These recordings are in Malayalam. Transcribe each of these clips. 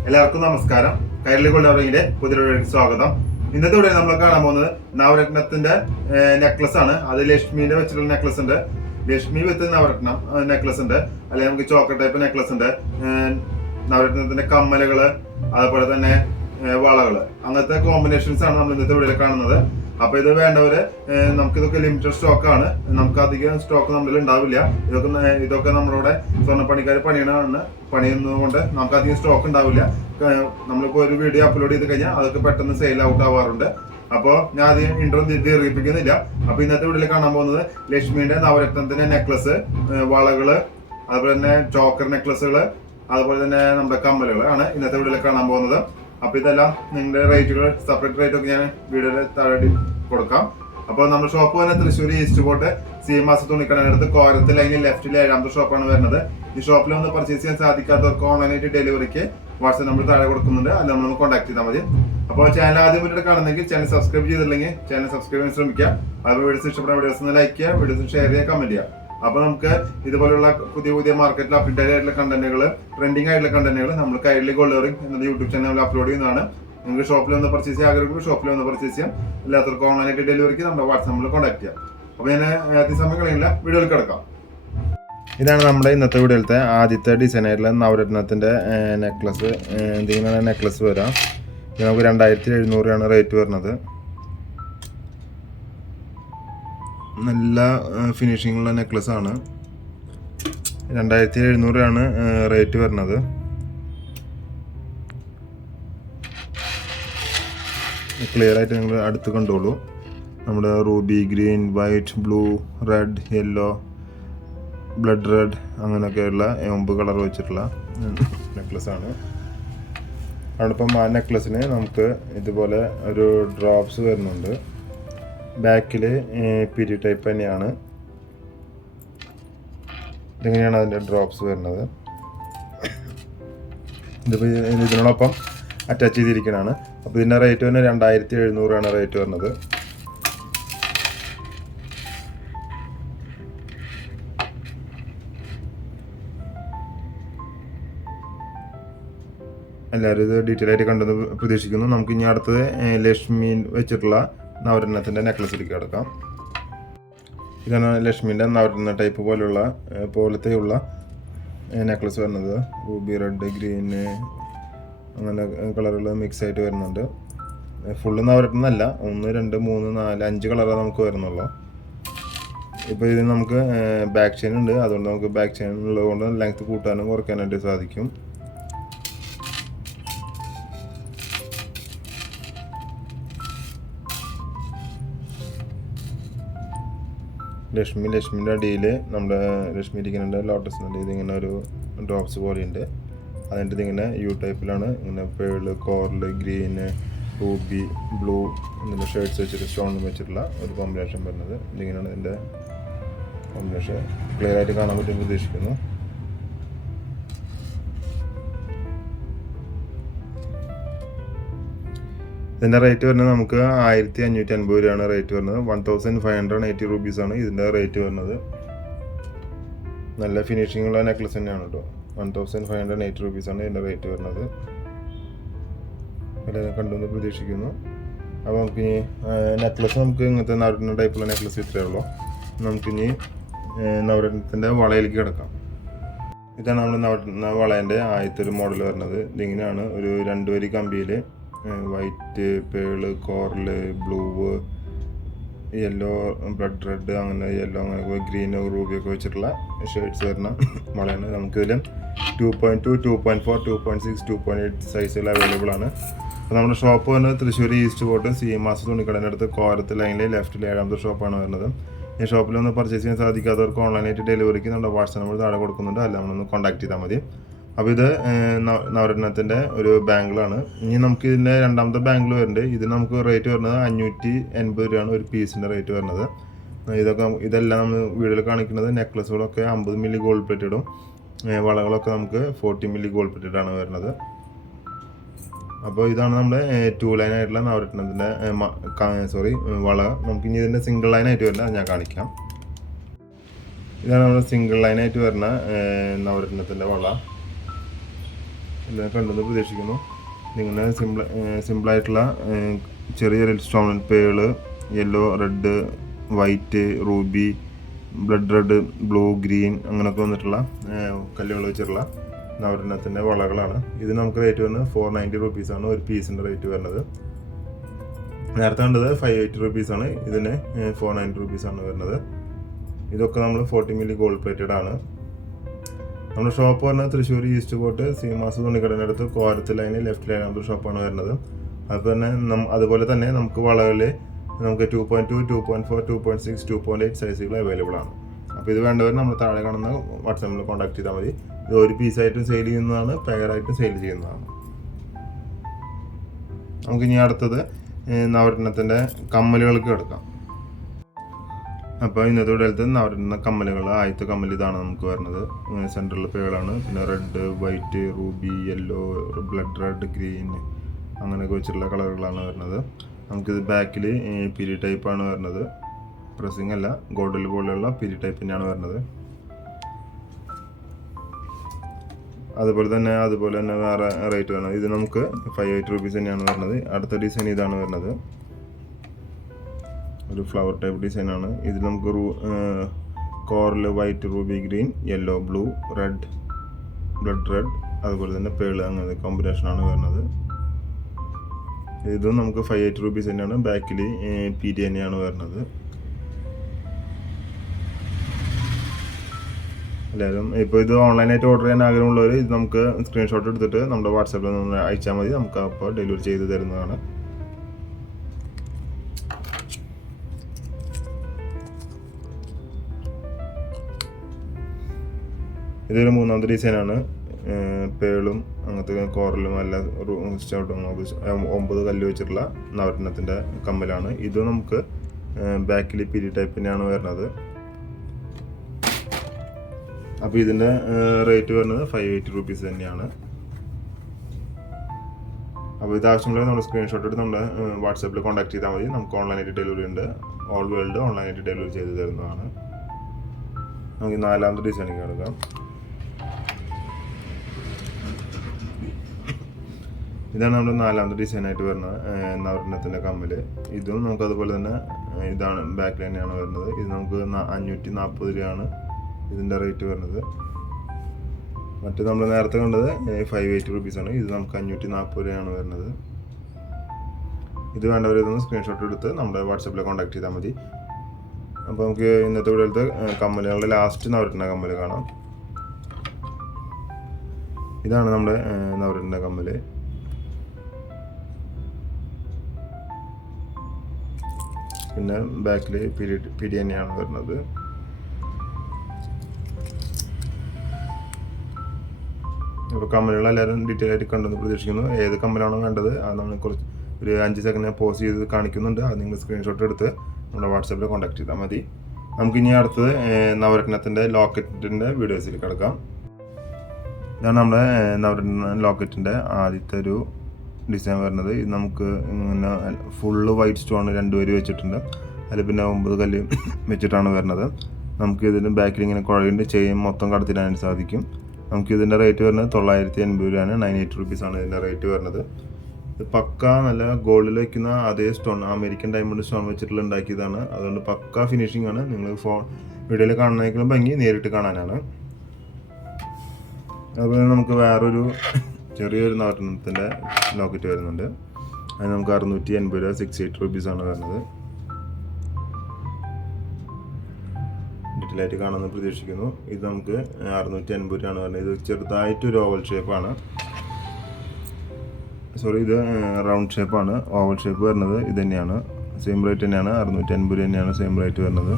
എല്ലാവർക്കും നമസ്കാരം. കൈരളി കൊള്ളവറിയിലെ പുതിയൊരു സ്വാഗതം. ഇന്നത്തെ ഇവിടെ നമ്മൾ കാണാൻ പോകുന്നത് നവരത്നത്തിന്റെ നെക്ലസ് ആണ്. അത് ലക്ഷ്മിന്റെ വെച്ചിട്ടുള്ള നെക്ലസ് ഉണ്ട്. ലക്ഷ്മി വിത്ത് നവരത്നം നെക്ലസ് ഉണ്ട്. അല്ലെങ്കിൽ നമുക്ക് ചോക്ലേറ്റ് ടൈപ്പ് നെക്ലസ് ഉണ്ട്. നവരത്നത്തിന്റെ കമ്മലുകൾ അതുപോലെ തന്നെ വളകൾ. അങ്ങനത്തെ കോമ്പിനേഷൻസ് ആണ് നമ്മൾ ഇന്നത്തെ വീഡിയോയിൽ കാണുന്നത്. അപ്പൊ ഇത് വേണ്ടവര് നമുക്ക് ഇതൊക്കെ ലിമിറ്റഡ് സ്റ്റോക്ക് ആണ്. നമുക്ക് അധികം സ്റ്റോക്ക് നമ്മളിൽ ഉണ്ടാവില്ല. ഇതൊക്കെ ഇതൊക്കെ നമ്മളോട് സ്വർണപ്പണിക്കാർ പണിയണതാണ് പണിയുന്നതുകൊണ്ട് നമുക്ക് അധികം സ്റ്റോക്ക് ഉണ്ടാവില്ല നമ്മളിപ്പോ ഒരു വീഡിയോ അപ്ലോഡ് ചെയ്ത് കഴിഞ്ഞാൽ അതൊക്കെ പെട്ടെന്ന് സെയിൽ ഔട്ട് ആവാറുണ്ട്. അപ്പോൾ ഞാൻ അധികം ഇൻട്രോ ദീർഘിപ്പിക്കുന്നില്ല അപ്പൊ ഇന്നത്തെ വീട്ടിൽ കാണാൻ പോകുന്നത് ലക്ഷ്മിയുടെ നവരത്നത്തിന്റെ നെക്ലസ് വളകൾ അതുപോലെ തന്നെ ചോക്കർ നെക്ലസുകൾ അതുപോലെ തന്നെ നമ്മുടെ കമ്മലുകൾ ആണ് ഇന്നത്തെ വീട്ടിൽ കാണാൻ പോകുന്നത്. അപ്പൊ ഇതെല്ലാം നിങ്ങളുടെ റേറ്റുകൾ സെപ്പറേറ്റ് റേറ്റ് ഒക്കെ ഞാൻ വീഡിയോയിൽ താഴെ കൊടുക്കാം. അപ്പോൾ നമ്മുടെ ഷോപ്പ് വരുന്നത് Thrissur east fort. C M മാസ തുണിക്കടനടുത്ത് കോരത്തിൽ ലൈനിൽ ലെഫ്റ്റിൽ ഏഴാമത്തെ ഷോപ്പാണ് വരുന്നത്. ഈ ഷോപ്പിൽ ഒന്ന് പർച്ചേസ് ചെയ്യാൻ സാധിക്കാത്തവർക്ക് ഓൺലൈനായിട്ട് ഡെലിവറിക്ക് വാട്സപ്പ് നമ്പർ താഴെ കൊടുക്കുന്നുണ്ട്. അത് നമ്മൾ കോൺടാക്ട് ചെയ്താൽ മതി. അപ്പോൾ ചാനൽ ആദ്യം വീട്ടിൽ കാണുന്നെങ്കിൽ ചാനൽ സബ്സ്ക്രൈബ് ചെയ്തില്ലെങ്കിൽ ചാനൽ സബ്സ്ക്രൈബ് ചെയ്യാൻ ശ്രമിക്കുക. അതുപോലെ വീഡിയോസ് ഇഷ്ടപ്പെടാൻ വീഡിയോസ് ഒന്ന് ലൈക്ക് ചെയ്യുക വീഡിയോസ് ഷെയർ ചെയ്യുക കമന്റ് ചെയ്യുക. അപ്പൊ നമുക്ക് ഇതുപോലുള്ള പുതിയ പുതിയ മാർക്കറ്റിൽ അപ്ഡേറ്റ് ആയിട്ടുള്ള കണ്ടന്റുകൾ ട്രെൻഡിങ് ആയിട്ടുള്ള കണ്ടന്റുകൾ നമ്മൾ കൈരളി ഗോൾഡറിംഗ് എന്ന യൂട്യൂബ് ചാനലിൽ അപ്ലോഡ് ചെയ്യുന്നതാണ്. നിങ്ങൾക്ക് ഷോപ്പിൽ വന്ന് പർച്ചേസ് ചെയ്യാൻ ആഗ്രഹിക്കുമ്പോൾ ഷോപ്പിൽ വന്ന് പർച്ചേസ് ചെയ്യാം. എല്ലാത്തവർക്കും ഓൺലൈനായിട്ട് ഡെലിവറിക്ക് നമ്മുടെ വാട്സാപ്പിൽ കോൺടാക്ട് ചെയ്യാം. അപ്പൊ ഞാൻ സമയം കളയില്ല വീഡിയോയിൽ കിടക്കാം. ഇതാണ് നമ്മുടെ ഇന്നത്തെ വീഡിയോയിലത്തെ ആദ്യത്തെ ഡിസൈൻ ആയിട്ടുള്ള നവരത്നത്തിന്റെ നെക്ലസ് എന്തെങ്കിലും നെക്ലസ് വരാം. നമുക്ക് രണ്ടായിരത്തി എഴുന്നൂറാണ് റേറ്റ് വരുന്നത്. നല്ല ഫിനിഷിങ്ങുള്ള ഉള്ള നെക്ലസ് ആണ്. രണ്ടായിരത്തി എഴുന്നൂറാണ് റേറ്റ് വരുന്നത്. ക്ലിയർ ആയിട്ട് നിങ്ങൾ അടുത്ത് കണ്ടോളൂ. നമ്മുടെ ruby green white blue red yellow blood red അങ്ങനെയൊക്കെയുള്ള എമ്പ് കളർ വെച്ചിട്ടുള്ള നെക്ലസ് ആണ്. അതോടൊപ്പം ആ നെക്ലസ്സിന് നമുക്ക് ഇതുപോലെ ഒരു ഡ്രോപ്സ് വരുന്നുണ്ട്. ബാക്കിൽ പിരി ടൈപ്പ് തന്നെയാണ്. ഇതെങ്ങനെയാണ് അതിന്റെ ഡ്രോപ്സ് വരുന്നത്? ഇതിപ്പോൾ ഇതിനോടൊപ്പം അറ്റാച്ച് ചെയ്തിരിക്കുന്നതാണ് അപ്പോൾ ഇതിന്റെ റേറ്റ് തന്നെ രണ്ടായിരത്തി എഴുന്നൂറാണ് റേറ്റ് വരുന്നത്. എല്ലാവരും ഇത് ഡീറ്റെയിൽ ആയിട്ട് കണ്ടെന്ന് പ്രതീക്ഷിക്കുന്നു. നമുക്ക് ഇനി അടുത്തത് ലക്ഷ്മി വെച്ചിട്ടുള്ള നവരത്നത്തിന്റെ എടുക്കുക കിടക്കാം. ഇതാണ് ലക്ഷ്മിന്റെ നവരത്ന ടൈപ്പ് പോലുള്ള പോലത്തെ പോലത്തെയുള്ള നെക്ലസ് വരുന്നത്. റൂബി റെഡ് ഗ്രീന് അങ്ങനെ കളറുകൾ മിക്സ് ആയിട്ട് വരുന്നുണ്ട്. ഫുള്ള് നവരത്നല്ല ഒന്ന് രണ്ട് മൂന്ന് നാല് അഞ്ച് കളറാണ് നമുക്ക് വരുന്നുള്ളൂ. ഇപ്പോൾ ഇതിന് നമുക്ക് ബാക്ക് ചെയിൻ ഉണ്ട്. അതുകൊണ്ട് നമുക്ക് ബാക്ക് ചെയിൻ ഉള്ളതുകൊണ്ട് ലെങ്ത് കൂട്ടാനും കുറയ്ക്കാനായിട്ട് സാധിക്കും. ലക്ഷ്മി ലക്ഷ്മിന്റെ അടിയിൽ നമ്മുടെ ലക്ഷ്മി ഇരിക്കുന്നുണ്ട്. ലോട്ടസിന്റെ അടിയിൽ ഇതിങ്ങനെ ഒരു ഡ്രോപ്സ് പോലെയുണ്ട്. അതിന്റെ ഇതിങ്ങനെ യു ടൈപ്പിലാണ് ഇങ്ങനെ pearl coral green ruby blue എന്നുള്ള ഷേഡ്സ് വെച്ചിട്ട് സ്റ്റോൺ വെച്ചിട്ടുള്ള ഒരു കോമ്പിനേഷൻ വരുന്നത്. ഇതിങ്ങനെയാണ് ഇതിന്റെ കോമ്പിനേഷൻ ക്ലിയർ ആയിട്ട് കാണാൻ പറ്റും പ്രതീക്ഷിക്കുന്നു. ഇതിന്റെ റേറ്റ് വരുന്നത് നമുക്ക് ആയിരത്തി അഞ്ഞൂറ്റി അൻപത് രൂപയാണ് റേറ്റ് വരുന്നത്. One thousand five hundred eighty rupees ആണ് ഇതിന്റെ റേറ്റ് വരുന്നത്. നല്ല ഫിനിഷിംഗ് ഉള്ള നെക്ലസ് തന്നെയാണ് കേട്ടോ one thousand five hundred eighty rupees ആണ് ഇതിന്റെ റേറ്റ് വരുന്നത്. എല്ലാവരും കണ്ടുവന്ന് പ്രതീക്ഷിക്കുന്നു. അപ്പോൾ നമുക്ക് ഇനി നെക്ലസ് നമുക്ക് ഇങ്ങനത്തെ നവരത്ന ടൈപ്പുള്ള നെക്ലസ് ഇത്രയേ ഉള്ളൂ. നമുക്കിനി നവരത്നത്തിന്റെ വളയിലേക്ക് കിടക്കാം. ഇതാണ് നമ്മൾ നവരത്ന വളേന്റെ ആദ്യത്തെ ഒരു മോഡൽ വരുന്നത്. ഇതിങ്ങനെയാണ് ഒരു രണ്ട് വരി കമ്പിയിൽ white pearl coral blue yellow blood red അങ്ങനെ യെല്ലോ അങ്ങനെ ഗ്രീൻ റൂബി ഒക്കെ വെച്ചിട്ടുള്ള ഷെയ്ഡ്സ് വരുന്ന വളയാണ് നമുക്കിതിൽ two point two two point four two point six two point eight സൈസുകൾ available ആണ്. അപ്പോൾ നമ്മുടെ ഷോപ്പ് വന്ന് Thrissur east fort Seemas തുണിക്കടന്റെ അടുത്ത് കോരത്ത് ലൈനിലെ ലെഫ്റ്റിൽ ഏഴാമത്തെ ഷോപ്പാണ് വരുന്നത്. ഈ ഷോപ്പിൽ ഒന്ന് പർച്ചേസ് ചെയ്യാൻ സാധിക്കാത്തവർക്ക് ഓൺലൈനായിട്ട് ഡെലിവറിക്ക് നമ്മുടെ വാട്സാപ്പ് നമ്പർ താഴെ കൊടുക്കുന്നുണ്ട്. അല്ല നമ്മളൊന്ന് കോൺടാക്ട് ചെയ്താൽ മതി. അപ്പോൾ ഇത് നവരത്നത്തിന്റെ ഒരു ബാങ്കിളാണ്. ഇനി നമുക്ക് ഇതിന്റെ രണ്ടാമത്തെ ബാങ്കിൾ വരുന്നുണ്ട് ഇതിന് നമുക്ക് റേറ്റ് വരുന്നത് അഞ്ഞൂറ്റി എൺപത് രൂപയാണ് ഒരു പീസിന്റെ റേറ്റ് വരുന്നത്. ഇതൊക്കെ ഇതെല്ലാം നമ്മൾ വീഡിയോയിൽ കാണിക്കുന്നത് നെക്ലസുകളൊക്കെ അമ്പത് മില്ലി ഗോൾഡ് പ്ലേറ്റഡും വളകളൊക്കെ നമുക്ക് ഫോർട്ടി മില്ലി ഗോൾഡ് പ്ലേറ്റഡാണ് വരുന്നത്. അപ്പോൾ ഇതാണ് നമ്മുടെ ടു ലൈൻ ആയിട്ടുള്ള നവരത്നത്തിന്റെ സോറി വള. നമുക്ക് ഇനി ഇതിന്റെ സിംഗിൾ ലൈൻ ആയിട്ട് വരുന്നത് ഞാൻ കാണിക്കാം. ഇതാണ് നമ്മുടെ സിംഗിൾ ലൈൻ ആയിട്ട് വരുന്ന നവരത്നത്തിന്റെ വള. എല്ലാം കണ്ടെന്ന് പ്രതീക്ഷിക്കുന്നു. നിങ്ങളുടെ സിമ്പിൾ സിമ്പിളായിട്ടുള്ള ചെറിയ ചെറിയ സ്റ്റോണൽ pearl yellow red white ruby blood red blue green അങ്ങനെയൊക്കെ വന്നിട്ടുള്ള കല്ലുകൾ വെച്ചിട്ടുള്ള നവരത്നത്തിന്റെ വളകളാണ്. ഇത് നമുക്ക് റേറ്റ് വരുന്നത് ഫോർ നയന്റി റുപ്പീസാണ് ഒരു പീസിന്റെ റേറ്റ് വരുന്നത്. നേരത്തെ കണ്ടത് ഫൈവ് എയ്റ്റി റുപ്പീസാണ് ഇതിന് ഫോർ നയന്റി റുപ്പീസാണ് വരുന്നത്. ഇതൊക്കെ നമ്മൾ ഫോർട്ടി മില്ലി ഗോൾഡ് പ്ലേറ്റഡ് ആണ്. നമ്മുടെ ഷോപ്പ് പറഞ്ഞാൽ തൃശ്ശൂർ ഈസ്റ്റ് കോട്ട് സീമാസ് തുണിക്കടയുടെ അടുത്ത് കോരത്ത് ലൈനിൽ ലെഫ്റ്റ് ലൈൻ നമ്മുടെ ഷോപ്പാണ് വരുന്നത്. അത് തന്നെ അതുപോലെ തന്നെ നമുക്ക് വളകളിൽ നമുക്ക് two point two two point four two point six two point eight സൈസുകൾ available ആണ്. അപ്പോൾ ഇത് വേണ്ടവർ നമ്മൾ താഴെ കാണുന്ന വാട്സാപ്പിൽ കോൺടാക്ട് ചെയ്താൽ മതി. ഇത് ഒരു പീസായിട്ടും സെയിൽ ചെയ്യുന്നതാണ് പെയറായിട്ടും സെയിൽ ചെയ്യുന്നതാണ്. നമുക്ക് ഇനി അടുത്തത് നവരത്നത്തിന്റെ കമ്മലുകൾക്ക് എടുക്കാം. അപ്പോൾ ഇന്നത്തെ ഇടയിലത്തെ നവരത്ന കമ്മലുകൾ ആദ്യത്തെ കമ്മൽ ഇതാണ് നമുക്ക് വരുന്നത്. സെൻട്രൽ പേളാണ് പിന്നെ red white ruby yellow blood red green അങ്ങനെയൊക്കെ വെച്ചിട്ടുള്ള കളറുകളാണ് വരുന്നത്. നമുക്കിത് ബാക്കിൽ പിരി ടൈപ്പാണ് വരുന്നത്. പ്രസിംഗ് അല്ല ഗോൾഡിൽ പോലെയുള്ള പിരി ടൈപ്പിന്റെയാണ് വരുന്നത്. അതുപോലെ തന്നെ അതുപോലെ തന്നെ വേറെ റേറ്റ് വരുന്നത് ഇത് നമുക്ക് ഫൈവ് എയ്റ്റ് റുപ്പീസ് തന്നെയാണ് വരുന്നത്. അടുത്ത ഡിസൈൻ ഇതാണ് വരുന്നത്. ഒരു ഫ്ലവർ ടൈപ്പ് ഡിസൈൻ ആണ്. ഇതിൽ നമുക്ക് റൂ കോറിൽ white ruby green yellow blue red blood red അതുപോലെ തന്നെ പേൾ അങ്ങനെ കോമ്പിനേഷനാണ് വരുന്നത്. ഇതും നമുക്ക് ഫൈവ് എയ്റ്റ് റുപ്പീസ് തന്നെയാണ് ബാക്കിൽ പി ടി തന്നെയാണ് വരുന്നത്. എല്ലാവരും ഇപ്പോൾ ഇത് ഓൺലൈനായിട്ട് ഓർഡർ ചെയ്യാൻ ആഗ്രഹമുള്ളവർ ഇത് നമുക്ക് സ്ക്രീൻഷോട്ട് എടുത്തിട്ട് നമ്മുടെ വാട്സാപ്പിൽ നിന്ന് അയച്ചാൽ മതി. നമുക്ക് അപ്പോൾ ഡെലിവറി ചെയ്ത് തരുന്നതാണ്. ഇതൊരു മൂന്നാമത്തെ ഡിസൈനാണ് പേളും അങ്ങനത്തെ കോറലും എല്ലാം സ്റ്റൗട്ടും ഒമ്പത് കല്ല് വെച്ചിട്ടുള്ള നവരത്നത്തിന്റെ കമ്മലാണ്. ഇത് നമുക്ക് ബാക്കിൽ പിരി ടൈപ്പിന്റെയാണ് വരുന്നത്. അപ്പോൾ ഇതിന്റെ റേറ്റ് വരുന്നത് ഫൈവ് എയ്റ്റി റുപ്പീസ് തന്നെയാണ്. അപ്പോൾ ഇത് ആവശ്യമുള്ള നമ്മുടെ സ്ക്രീൻഷോട്ട് എടുത്ത് നമ്മുടെ വാട്സാപ്പിൽ കോൺടാക്ട് ചെയ്താൽ മതി. നമുക്ക് ഓൺലൈനായിട്ട് ഡെലിവറി ഉണ്ട്. ഓൾ വേൾഡ് ഓൺലൈനായിട്ട് ഡെലിവറി ചെയ്ത് തരുന്നതാണ്. നമുക്ക് നാലാമത്തെ ഡിസൈൻ എടുക്കാം ഇതാണ് നമ്മുടെ നാലാമത്തെ ഡിസൈനായിട്ട് വരുന്നത് നവരണത്തിന്റെ കമ്മൽ ഇതും നമുക്ക് അതുപോലെ തന്നെ ഇതാണ് ബാക്ക് ലൈനാണ് വരുന്നത്. ഇത് നമുക്ക് അഞ്ഞൂറ്റി നാൽപ്പത് രൂപയാണ് ഇതിന്റെ റേറ്റ് വരുന്നത്. മറ്റേ നമ്മൾ നേരത്തെ കണ്ടത് ഫൈവ് എയ്റ്റി റുപ്പീസാണ് ഇത് നമുക്ക് അഞ്ഞൂറ്റി നാൽപ്പത് രൂപയാണ് വരുന്നത്. ഇത് വേണ്ടവർ ഇതൊന്ന് സ്ക്രീൻഷോട്ട് എടുത്ത് നമ്മുടെ വാട്സപ്പിൽ കോൺടാക്ട് ചെയ്താൽ മതി. അപ്പോൾ നമുക്ക് ഇന്നത്തെ വീഡിയോയിലത്തെ കമ്മലുകളുടെ ലാസ്റ്റ് നവരത്ന കമ്മൽ കാണാം. ഇതാണ് നമ്മുടെ നവരത്ന കമ്മൽ പിന്നെ ബാക്കിൽ പിരി പിരി തന്നെയാണ് വരുന്നത്. ഇപ്പോൾ കമ്മലുകൾ എല്ലാവരും ഡീറ്റെയിൽ ആയിട്ട് കണ്ടെന്ന് പ്രതീക്ഷിക്കുന്നു. ഏത് കമ്മലാണോ വേണ്ടത് അത് നമ്മൾ കുറച്ച് ഒരു അഞ്ച് സെക്കൻഡ് പോസ് ചെയ്ത് കാണിക്കുന്നുണ്ട്. അത് നിങ്ങൾ സ്ക്രീൻഷോട്ട് എടുത്ത് നമ്മുടെ വാട്സാപ്പിൽ കോൺടാക്ട് ചെയ്താൽ മതി. നമുക്കിനി അടുത്തത് നവരത്നത്തിന്റെ ലോക്കറ്റിന്റെ വീഡിയോസിൽ കിടക്കാം. ഇതാണ് നമ്മുടെ നവരത്ന ലോക്കറ്റിന്റെ ആദ്യത്തെ ഒരു ഡിസൈൻ വരുന്നത്. ഇത് നമുക്ക് ഇങ്ങനെ ഫുള്ള് വൈറ്റ് സ്റ്റോൺ രണ്ട് രണ്ടുപേര് വെച്ചിട്ടുണ്ട്. അതിൽ പിന്നെ ഒമ്പത് കല്ല് വെച്ചിട്ടാണ് വരുന്നത്. നമുക്ക് ഇതിന് ബാക്കിൽ ഇങ്ങനെ കുഴയുണ്ട് ചെയിൻ മൊത്തം കടത്തിടാൻ സാധിക്കും. നമുക്ക് ഇതിന്റെ റേറ്റ് വരുന്നത് തൊള്ളായിരത്തി എൺപത് രൂപയാണ്. നയൻ എയ്റ്റ് റുപ്പീസാണ് ഇതിന്റെ റേറ്റ് വരുന്നത്. ഇത് പക്ക നല്ല ഗോൾഡിൽ വയ്ക്കുന്ന അതേ സ്റ്റോൺ അമേരിക്കൻ ഡയമണ്ട് സ്റ്റോൺ വെച്ചിട്ടുള്ള ഉണ്ടാക്കിയതാണ്. അതുകൊണ്ട് പക്ക ഫിനിഷിംഗ് ആണ്. നിങ്ങൾ ഫോൺ വീഡിയോയിൽ കാണുന്നതിനേക്കാളും ഭംഗി നേരിട്ട് കാണാനാണ്. അതുപോലെ നമുക്ക് വേറൊരു ചെറിയൊരു നവരത്നത്തിന്റെ ലോക്കറ്റ് വരുന്നുണ്ട്. അത് നമുക്ക് അറുന്നൂറ്റി എൺപത് രൂപ സിക്സ് എയ്റ്റ് റുപ്പീസ് ആണ് വരുന്നത്. ഡീറ്റെയിൽ ആയിട്ട് കാണുമെന്ന് പ്രതീക്ഷിക്കുന്നു. ഇത് നമുക്ക് അറുന്നൂറ്റി അൻപത് രൂപയാണ് വരുന്നത്. ഇത് ചെറുതായിട്ടൊരു ഓവൽ ഷേപ്പാണ് സോറി ഇത് റൗണ്ട് ഷേപ്പാണ് ഓവൽ ഷേപ്പ് വരുന്നത് ഇത് തന്നെയാണ്. സെയിം റേറ്റ് തന്നെയാണ്. അറുന്നൂറ്റി അൻപത് രൂപ തന്നെയാണ് സെയിം റേറ്റ് വരുന്നത്.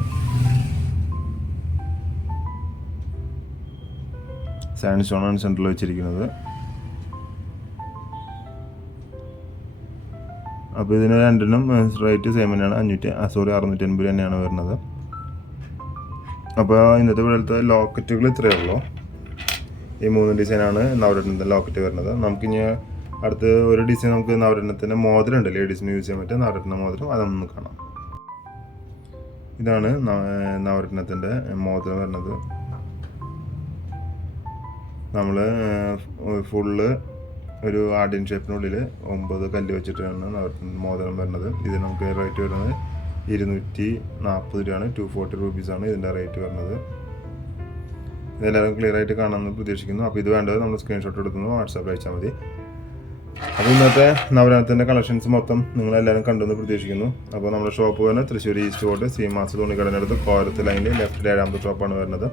സാൻഡ് സ്റ്റോണാണ് സെന്ററിൽ വെച്ചിരിക്കുന്നത്. അപ്പോൾ ഇതിന് രണ്ടിനും റേറ്റ് സെയിം തന്നെയാണ്. അഞ്ഞൂറ്റി സോറി അറുന്നൂറ്റി അൻപത് തന്നെയാണ് വരുന്നത്. അപ്പോൾ ഇന്നത്തെ ഇവിടുത്തെ ലോക്കറ്റുകൾ ഇത്രയേ ഉള്ളൂ. ഈ മൂന്ന് ഡിസൈനാണ് നവരത്നത്തിന്റെ ലോക്കറ്റ് വരുന്നത്. നമുക്കിനി അടുത്ത് ഒരു ഡിസൈൻ നമുക്ക് നവരത്നത്തിന്റെ മോതിരം ഉണ്ട് ലേഡീസിന് യൂസ് ചെയ്യാൻ പറ്റിയ നവരത്ന മോതിരം. അതൊന്ന് കാണാം. ഇതാണ് നവ- നവരത്നത്തിന്റെ മോതിരം വരുന്നത്. നമ്മൾ ഫുള്ള് ഒരു ആർഡിയൻ ഷേപ്പിനുള്ളിൽ ഒമ്പത് കല്ല് വെച്ചിട്ടാണ് മോതിരം വരുന്നത്. ഇത് നമുക്ക് റേറ്റ് വരുന്നത് ഇരുന്നൂറ്റി നാൽപ്പത് രൂപയാണ്. ടു ഫോർട്ടി റുപ്പീസാണ് ഇതിന്റെ റേറ്റ് വരുന്നത്. ഇതെല്ലാവരും ക്ലിയർ ആയിട്ട് കാണാമെന്ന് പ്രതീക്ഷിക്കുന്നു. അപ്പോൾ ഇത് വേണ്ടത് നമ്മൾ സ്ക്രീൻഷോട്ട് എടുക്കുന്നു. വാട്സാപ്പിൽ അയച്ചാൽ മതി. അപ്പോൾ ഇന്നത്തെ നവരാത്രത്തിന്റെ കളക്ഷൻസ് മൊത്തം നിങ്ങളെല്ലാവരും കണ്ടെന്ന് പ്രതീക്ഷിക്കുന്നു. അപ്പോൾ നമ്മുടെ ഷോപ്പ് വരുന്നത് തൃശ്ശൂർ ഈസ്റ്റ് കോട്ട് സീമാസ് തുണിക്കടനടുത്ത് കോരത്ത് ലൈനിൽ ലെഫ്റ്റിൽ ഏഴാമത്തെ ഷോപ്പാണ് വരുന്നത്.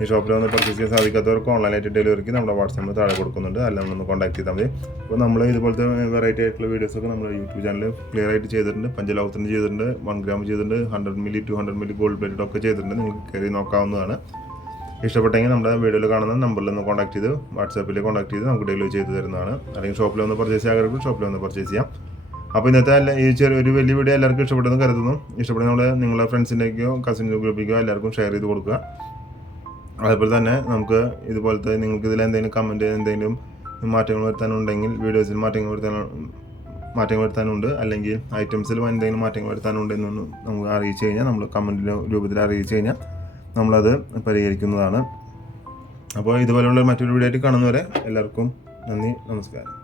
ഈ ഷോപ്പിൽ വന്ന് പർച്ചേസ് ചെയ്യാൻ സാധിക്കാത്തവർക്ക് ഓൺലൈനായിട്ട് ഡെലിവറിക്ക് നമ്മുടെ വാട്സാപ്പിൽ താഴെ കൊടുക്കുന്നുണ്ട്. അല്ലെങ്കിൽ ഒന്ന് കോൺടാക്ട് ചെയ്താൽ മതി. അപ്പോൾ നമ്മൾ ഇതുപോലത്തെ വെറൈറ്റി ആയിട്ടുള്ള വീഡിയോസൊക്കെ നമ്മൾ യൂട്യൂബ് ചാനലിൽ ക്ലിയർ ആയിട്ട് ചെയ്തിട്ടുണ്ട്. പഞ്ചലോകത്തിന് ചെയ്തിട്ടുണ്ട്. വൺ ഗ്രാം ചെയ്തിട്ടുണ്ട്. Hundred milli two hundred milli gold plated ഒക്കെ ചെയ്തിട്ടുണ്ട്. നിങ്ങൾക്ക് കയറി നോക്കാവുന്നതാണ്. ഇഷ്ടപ്പെട്ടെങ്കിൽ നമ്മുടെ വീഡിയോയിൽ കാണുന്ന നമ്പറിൽ ഒന്ന് കോൺടാക്ട് ചെയ്ത് വാട്സാപ്പിൽ കോൺടാക്ട് ചെയ്ത് നമുക്ക് ഡെലിവറി ചെയ്ത് തരുന്നതാണ്. അല്ലെങ്കിൽ ഷോപ്പിൽ വന്ന് പർച്ചേസ് ചെയ്യാൻ ഷോപ്പിൽ വന്ന് പർച്ചേസ് ചെയ്യാം. അപ്പോൾ ഇന്നത്തെ അല്ല ഈ ചെറിയ ഒരു വലിയ വീഡിയോ എല്ലാവർക്കും ഇഷ്ടപ്പെട്ടെന്ന് കരുതുന്നു. ഇഷ്ടപ്പെടുന്ന നമ്മുടെ നിങ്ങളുടെ ഫ്രണ്ട്സിന്റെയൊക്കെയോ കസിന്റെ ഗ്രൂപ്പിലേക്കോ എല്ലാവർക്കും ഷെയർ ചെയ്ത് കൊടുക്കുക. അതുപോലെ തന്നെ നമുക്ക് ഇതുപോലത്തെ നിങ്ങൾക്ക് ഇതിൽ എന്തെങ്കിലും കമന്റ് എന്തെങ്കിലും മാറ്റങ്ങൾ വരുത്താനുണ്ടെങ്കിൽ വീഡിയോസിൽ മാറ്റങ്ങൾ വരുത്താൻ മാറ്റങ്ങൾ വരുത്താനുണ്ട്. അല്ലെങ്കിൽ ഐറ്റംസിൽ എന്തെങ്കിലും മാറ്റങ്ങൾ വരുത്താനുണ്ടെന്നൊന്ന് നമുക്ക് അറിയിച്ചു കഴിഞ്ഞാൽ നമ്മൾ കമന്റിന്റെ രൂപത്തിൽ അറിയിച്ചു കഴിഞ്ഞാൽ നമ്മളത് പരിഹരിക്കുന്നതാണ്. അപ്പോൾ ഇതുപോലെയുള്ള മറ്റൊരു വീഡിയോ ആയിട്ട് കാണുന്നവരെ എല്ലാവർക്കും നന്ദി നമസ്കാരം.